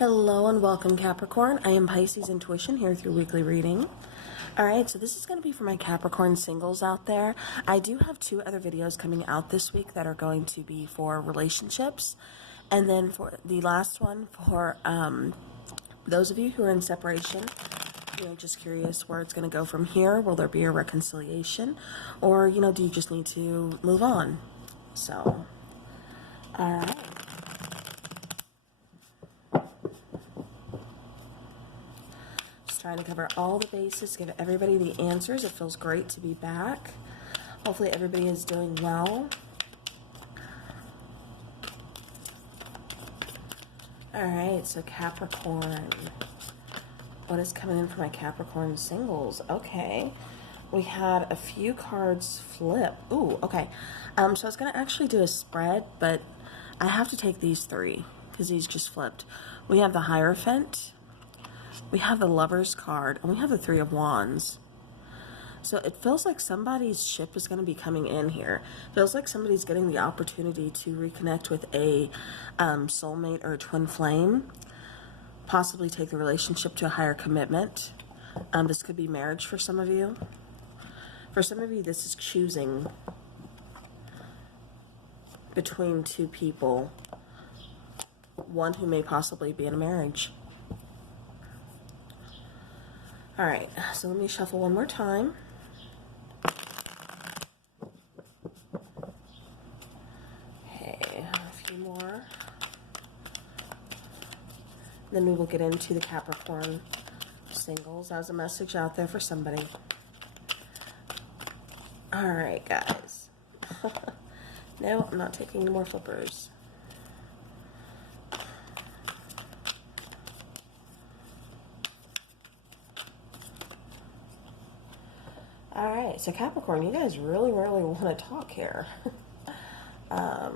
Hello and welcome, Capricorn. I am Pisces Intuition here with your weekly reading. Alright, so this is going to be for my Capricorn singles out there. I do have 2 other videos coming out this week that are going to be for relationships. And then for the last one for those of you who are in separation, just curious where it's going to go from here. Will there be a reconciliation? Or, do you just need to move on? So, alright. Trying to cover all the bases, give everybody the answers. It feels great to be back. Hopefully everybody is doing well. Alright, so Capricorn. What is coming in for my Capricorn singles? Okay. We had a few cards flip. Ooh, okay. So I was going to actually do a spread, but I have to take these 3 because these just flipped. We have the Hierophant. We have the Lover's card, and we have the 3 of Wands. So it feels like somebody's ship is going to be coming in here. It feels like somebody's getting the opportunity to reconnect with a soulmate or a twin flame. Possibly take the relationship to a higher commitment. This could be marriage for some of you. For some of you, this is choosing between 2 people. One who may possibly be in a marriage. Alright, so let me shuffle one more time. Okay, a few more. Then we will get into the Capricorn singles as a message out there for somebody. Alright, guys. No, I'm not taking any more flippers. Alright, so Capricorn, you guys really want to talk here. 4,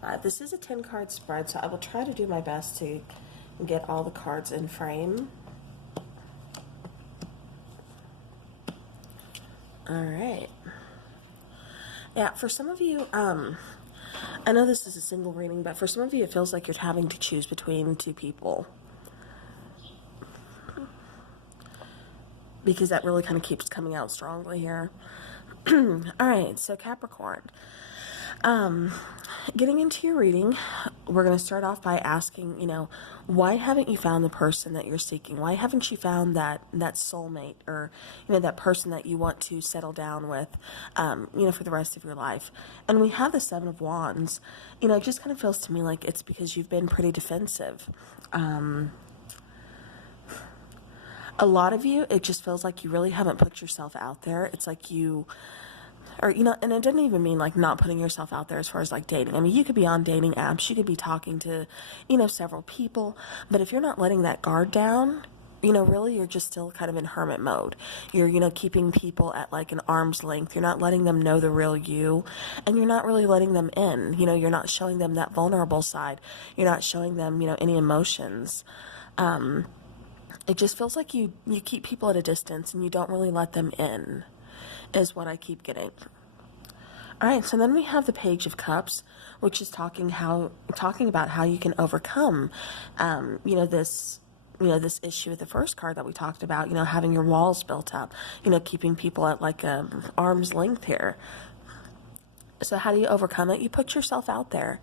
5. This is a 10-card spread, so I will try to do my best to get all the cards in frame. Alright. Yeah, for some of you, I know this is a single reading, but for some of you it feels like you're having to choose between 2 people. Because that really kind of keeps coming out strongly here. Alright, so Capricorn. Getting into your reading, we're going to start off by asking, why haven't you found the person that you're seeking? Why haven't you found that soulmate or, that person that you want to settle down with, for the rest of your life? And we have the 7 of Wands. It just kind of feels to me like it's because you've been pretty defensive. A lot of you, it just feels like you really haven't put yourself out there. It's like you, or, and it doesn't even mean like not putting yourself out there as far as like dating. I mean, you could be on dating apps, you could be talking to, several people, but if you're not letting that guard down, really you're just still kind of in hermit mode. You're, keeping people at like an arm's length. You're not letting them know the real you, and you're not really letting them in. You're not showing them that vulnerable side. You're not showing them, any emotions. It just feels like you keep people at a distance and you don't really let them in, is what I keep getting. Alright, so then we have the Page of Cups, which is talking about how you can overcome, this issue with the first card that we talked about, having your walls built up, keeping people at like a arm's length here. So how do you overcome it? You put yourself out there.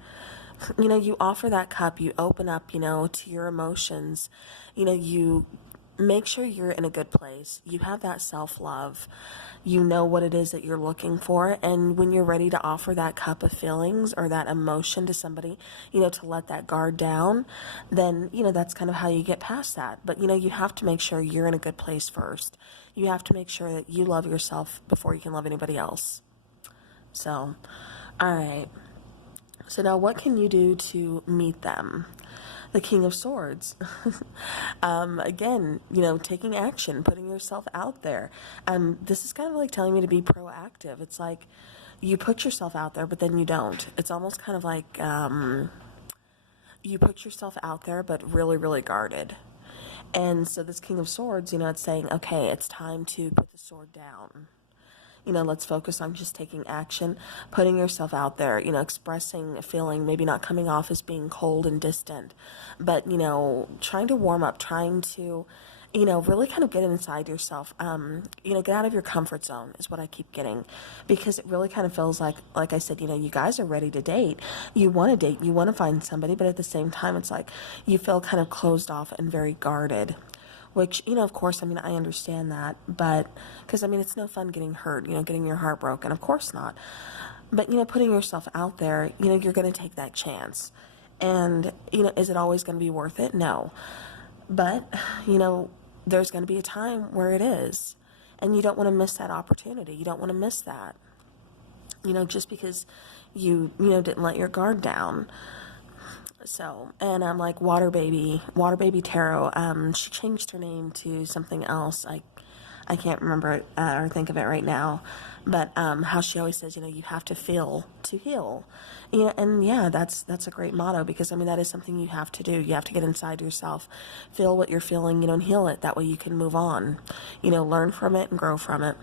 You offer that cup, you open up, to your emotions, you make sure you're in a good place. You have that self-love. You know what it is that you're looking for. And when you're ready to offer that cup of feelings or that emotion to somebody, to let that guard down, then, that's kind of how you get past that. But, you have to make sure you're in a good place first. You have to make sure that you love yourself before you can love anybody else. So, all right. So now what can you do to meet them? The King of Swords. Again, taking action, putting yourself out there. This is kind of like telling me to be proactive. It's like you put yourself out there, but then you don't. It's almost kind of like you put yourself out there, but really guarded. And so this King of Swords, it's saying, okay, it's time to put the sword down. You know, let's focus on just taking action, putting yourself out there, you know, expressing a feeling, maybe not coming off as being cold and distant, but, you know, trying to warm up, trying to, you know, really kind of get inside yourself. You know, get out of your comfort zone is what I keep getting, because it really kind of feels like I said, you know, you guys are ready to date. You want to date, you want to find somebody, but at the same time, it's like you feel kind of closed off and very guarded, which, you know, of course, I mean, I understand that, but because, I mean, it's no fun getting hurt, you know, getting your heart broken. Of course not. But, you know, putting yourself out there, you know, you're going to take that chance. And, you know, is it always going to be worth it? No. But, you know, there's going to be a time where it is, and you don't want to miss that opportunity. You don't want to miss that, you know, just because you know, didn't let your guard down. So, and I'm like, Water Baby Tarot, she changed her name to something else. I can't remember it, or think of it right now, but how she always says, you know, you have to feel to heal, you know, and yeah, that's a great motto, because I mean, that is something you have to do. You have to get inside yourself, feel what you're feeling, you know, and heal it. That way you can move on, you know, learn from it and grow from it.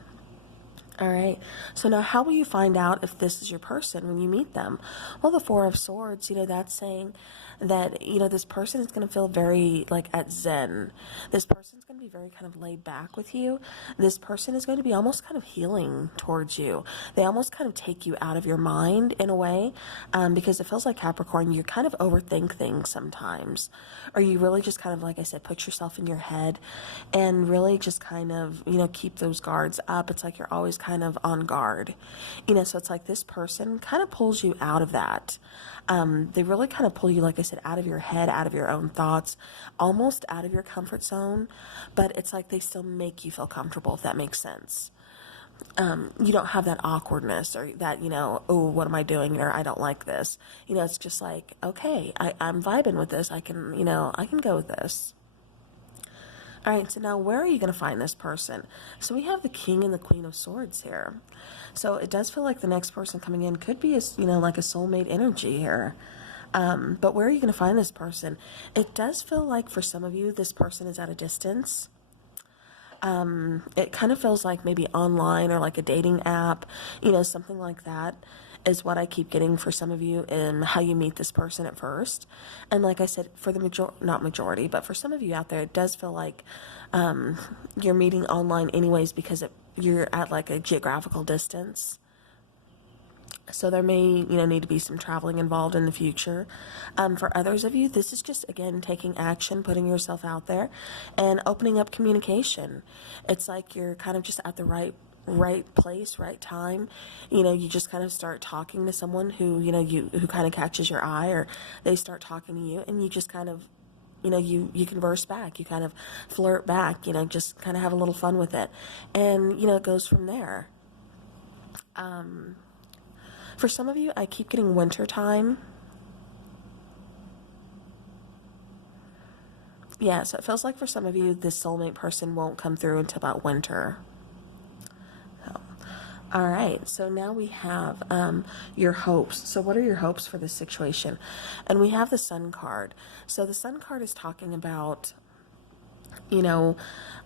All right, so now how will you find out if this is your person when you meet them? Well, the Four of Swords, you know, that's saying that, you know, this person is going to feel very like at zen. This person's going to be very kind of laid back with you. This person is going to be almost kind of healing towards you. They almost kind of take you out of your mind in a way, because it feels like, Capricorn, you kind of overthink things sometimes, or you really just kind of, like I said, put yourself in your head and really just kind of, you know, keep those guards up. It's like you're always kind of on guard, you know, so it's like this person kind of pulls you out of that. They really kind of pull you, like I said, out of your head, out of your own thoughts, almost out of your comfort zone, but it's like they still make you feel comfortable, if that makes sense. You don't have that awkwardness, or that, you know, oh, what am I doing, or I don't like this. You know, it's just like, okay, I'm vibing with this. I can, you know, I can go with this. All right, so now where are you going to find this person? So we have the King and the Queen of Swords here. So it does feel like the next person coming in could be, you know, like a soulmate energy here. But where are you going to find this person? It does feel like for some of you, this person is at a distance. It kind of feels like maybe online, or like a dating app, you know, something like that is what I keep getting for some of you, in how you meet this person at first. And like I said, for the not majority, but for some of you out there, it does feel like you're meeting online anyways, because you're at like a geographical distance. So there may, you know, need to be some traveling involved in the future. For others of you, this is just, again, taking action, putting yourself out there, and opening up communication. It's like you're kind of just at the right place, right time. You know, you just kind of start talking to someone who, you know, who kind of catches your eye, or they start talking to you, and you just kind of, you know, you converse back, you kind of flirt back, you know, just kind of have a little fun with it. And, you know, it goes from there. For some of you, I keep getting winter time. Yeah, so it feels like for some of you, this soulmate person won't come through until about winter. All right, so now we have your hopes. So what are your hopes for this situation? And we have the Sun card. So the Sun card is talking about, you know,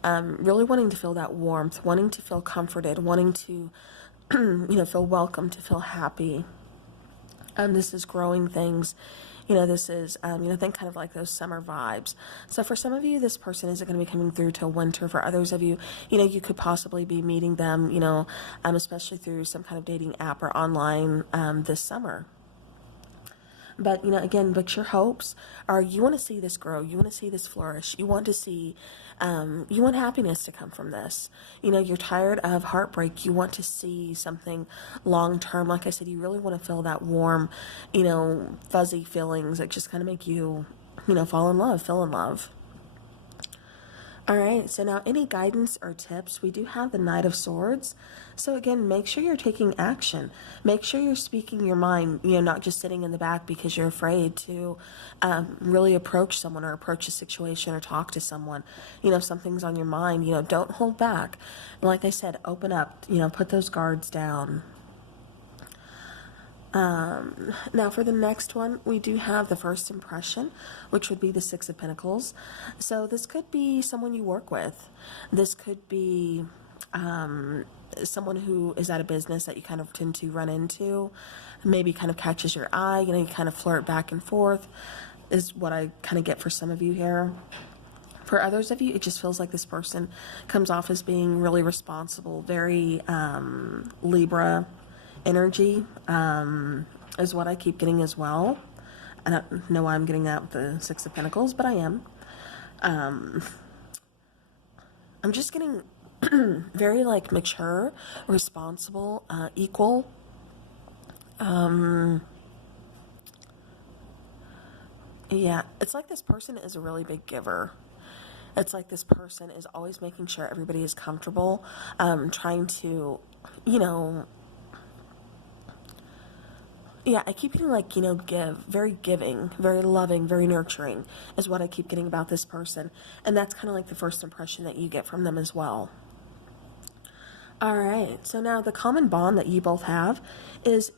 really wanting to feel that warmth, wanting to feel comforted, wanting to, you know, feel welcome, to feel happy. This is growing things. You know, this is, you know, think kind of like those summer vibes. So for some of you, this person isn't going to be coming through till winter. For others of you, you know, you could possibly be meeting them, you know, especially through some kind of dating app or online this summer. But, you know, again, but your hopes are, you want to see this grow. You want to see this flourish. You want to see, you want happiness to come from this. You know, you're tired of heartbreak. You want to see something long term. Like I said, you really want to feel that warm, you know, fuzzy feelings that just kind of make you, you know, fall in love, feel in love. All right, so now any guidance or tips, we do have the Knight of Swords. So again, make sure you're taking action. Make sure you're speaking your mind, you know, not just sitting in the back because you're afraid to really approach someone, or approach a situation, or talk to someone. You know, if something's on your mind, you know, don't hold back. Like I said, open up, you know, put those guards down. Now for the next one, we do have the first impression, which would be the Six of Pentacles. So this could be someone you work with. This could be, someone who is at a business that you kind of tend to run into, maybe kind of catches your eye, you know, you kind of flirt back and forth, is what I kind of get for some of you here. For others of you, it just feels like this person comes off as being really responsible, very Libra energy, is what I keep getting as well. I don't know why I'm getting that with the Six of Pentacles, but I am. I'm just getting very like mature, responsible, equal. Yeah, it's like this person is a really big giver. It's like this person is always making sure everybody is comfortable, trying to, you know, yeah, I keep getting like, you know, very giving, very loving, very nurturing is what I keep getting about this person. And that's kind of like the first impression that you get from them as well. All right, so now the common bond that you both have is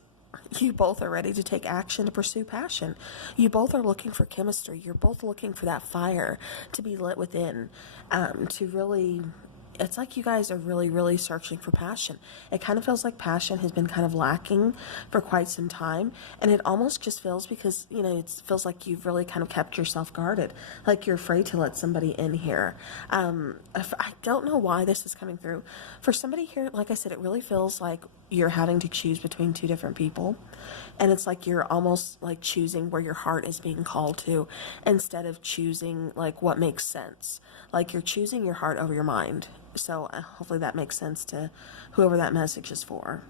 you both are ready to take action to pursue passion. You both are looking for chemistry. You're both looking for that fire to be lit within, to really, it's like you guys are really, really searching for passion. It kind of feels like passion has been kind of lacking for quite some time. And it almost just feels because, you know, it feels like you've really kind of kept yourself guarded. Like you're afraid to let somebody in here. I don't know why this is coming through. For somebody here, like I said, it really feels like you're having to choose between two different people. And it's like you're almost like choosing where your heart is being called to instead of choosing like what makes sense. Like you're choosing your heart over your mind. So hopefully that makes sense to whoever that message is for.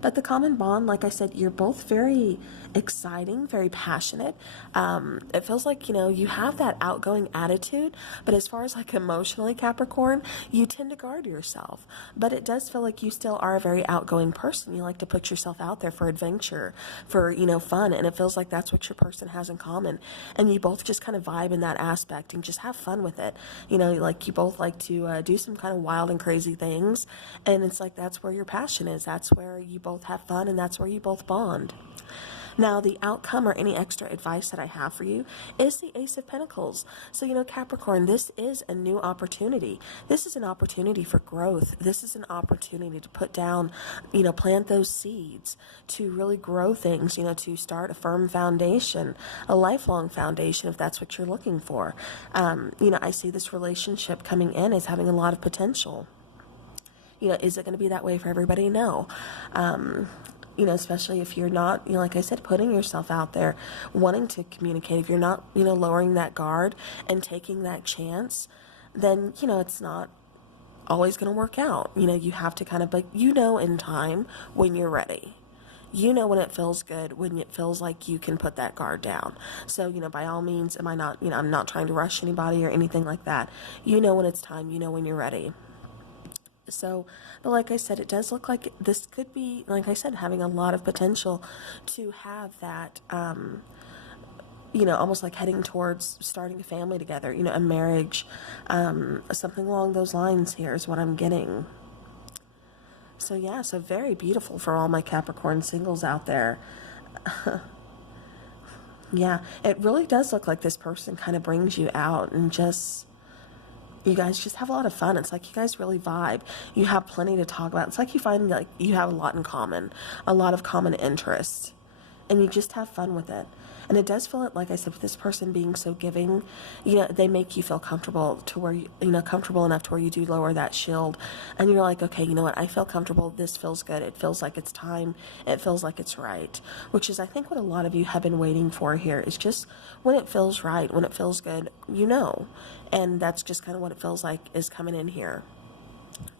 But the common bond, like I said, you're both very exciting, very passionate. It feels like, you know, you have that outgoing attitude, but as far as like emotionally, Capricorn, you tend to guard yourself. But it does feel like you still are a very outgoing person. You like to put yourself out there for adventure, for, you know, fun. And it feels like that's what your person has in common. And you both just kind of vibe in that aspect and just have fun with it. You know, like you both like to do some kind of wild and crazy things. And it's like that's where your passion is. That's where you both have fun, and that's where you both bond. Now, the outcome or any extra advice that I have for you is the Ace of Pentacles. So, you know, Capricorn, this is a new opportunity. This is an opportunity for growth. This is an opportunity to put down, you know, plant those seeds, to really grow things, you know, to start a firm foundation, a lifelong foundation, if that's what you're looking for. You know, I see this relationship coming in as having a lot of potential. You know, is it going to be that way for everybody? No. You know, especially if you're not, you know, like I said, putting yourself out there, wanting to communicate, if you're not, you know, lowering that guard and taking that chance, then, you know, it's not always going to work out. You know, you have to kind of, like, you know, in time when you're ready. You know when it feels good, when it feels like you can put that guard down. So, you know, by all means, am I not, you know, I'm not trying to rush anybody or anything like that. You know when it's time, you know when you're ready. So, but like I said, it does look like this could be, like I said, having a lot of potential to have that, you know, almost like heading towards starting a family together, you know, a marriage, something along those lines here is what I'm getting. So yeah, so very beautiful for all my Capricorn singles out there. Yeah, it really does look like this person kind of brings you out and just, you guys just have a lot of fun. It's like you guys really vibe. You have plenty to talk about. It's like you find like you have a lot in common, a lot of common interests, and you just have fun with it. And it does feel like I said, with this person being so giving, you know, they make you feel comfortable to where you know, comfortable enough to where you do lower that shield, and you're like, okay, you know what, I feel comfortable. This feels good. It feels like it's time. It feels like it's right, which is, I think, what a lot of you have been waiting for here is just when it feels right, when it feels good, you know, and that's just kind of what it feels like is coming in here.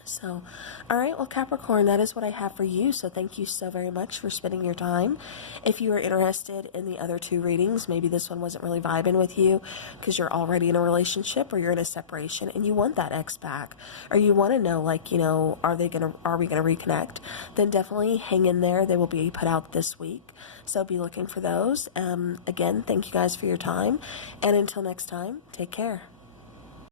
So, all right, well, Capricorn, that is what I have for you. So thank you so very much for spending your time. If you are interested in the other two readings, maybe this one wasn't really vibing with you because you're already in a relationship or you're in a separation and you want that ex back, or you want to know, like, you know, are we going to reconnect? Then definitely hang in there. They will be put out this week. So be looking for those. Again, thank you guys for your time. And until next time, take care.